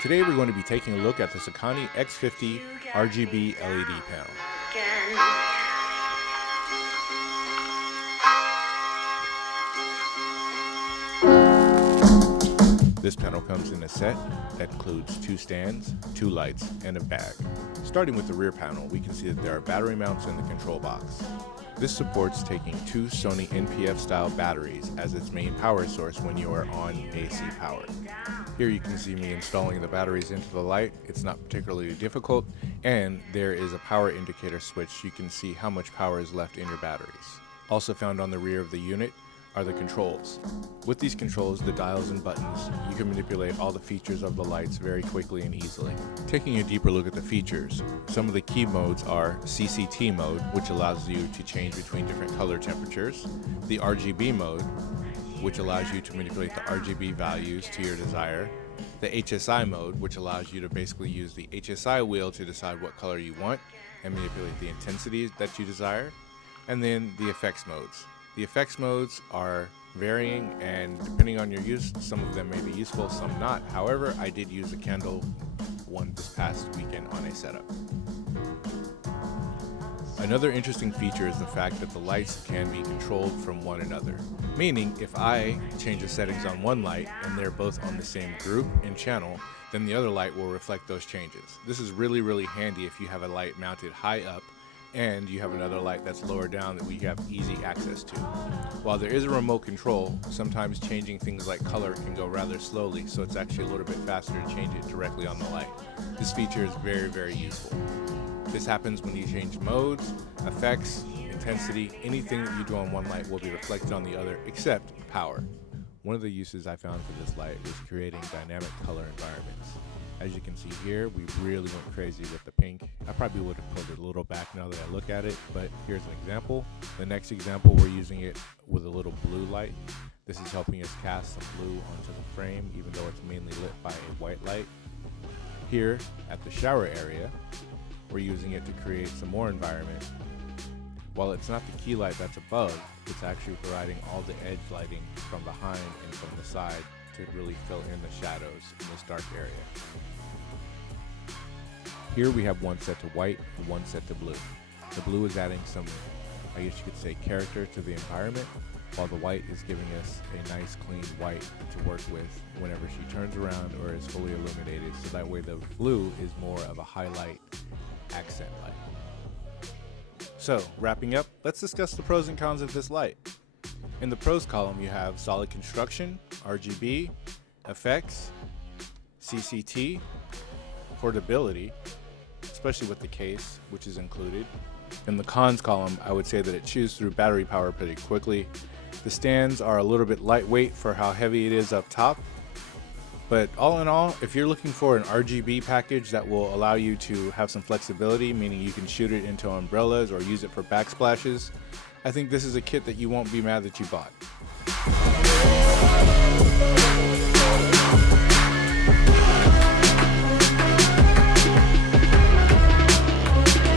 Today we're going to be taking a look at the Sokani X50 RGB LED panel. This panel comes in a set that includes 2 stands, 2 lights, and a bag. Starting with the rear panel, we can see that there are battery mounts in the control box. This supports taking 2 Sony NPF style batteries as its main power source when you are on AC power. Here you can see me installing the batteries into the light. It's not particularly difficult, and there is a power indicator switch. You can see how much power is left in your batteries. Also found on the rear of the unit are the controls. With these controls, the dials and buttons, you can manipulate all the features of the lights very quickly and easily. Taking a deeper look at the features, some of the key modes are CCT mode, which allows you to change between different color temperatures, the RGB mode, which allows you to manipulate the RGB values to your desire, the HSI mode, which allows you to basically use the HSI wheel to decide what color you want and manipulate the intensity that you desire, and then the effects modes. The effects modes are varying, and depending on your use, some of them may be useful, some not. However, I did use a candle one this past weekend on a setup. Another interesting feature is the fact that the lights can be controlled from one another. Meaning, if I change the settings on one light and they're both on the same group and channel, then the other light will reflect those changes. This is really handy if you have a light mounted high up and you have another light that's lower down that we have easy access to. While there is a remote control, sometimes changing things like color can go rather slowly, so it's actually a little bit faster to change it directly on the light. This feature is very useful. This happens when you change modes, effects, intensity. Anything that you do on one light will be reflected on the other except power. One of the uses I found for this light was creating dynamic color environments. As you can see here, we really went crazy with the pink. I probably would have pulled it a little back now that I look at it, but here's an example. The next example, we're using it with a little blue light. This is helping us cast some blue onto the frame, even though it's mainly lit by a white light. Here at the shower area, we're using it to create some more environment. While it's not the key light that's above, it's actually providing all the edge lighting from behind and from the side to really fill in the shadows in this dark area. Here we have one set to white and one set to blue. The blue is adding some, I guess you could say, character to the environment, while the white is giving us a nice clean white to work with whenever she turns around or is fully illuminated, so that way the blue is more of a highlight accent light. So, wrapping up, let's discuss the pros and cons of this light. In the pros column, you have solid construction, RGB, effects, CCT, portability, especially with the case, which is included. In the cons column, I would say that it chews through battery power pretty quickly. The stands are a little bit lightweight for how heavy it is up top. But all in all, if you're looking for an RGB package that will allow you to have some flexibility, meaning you can shoot it into umbrellas or use it for backsplashes, I think this is a kit that you won't be mad that you bought.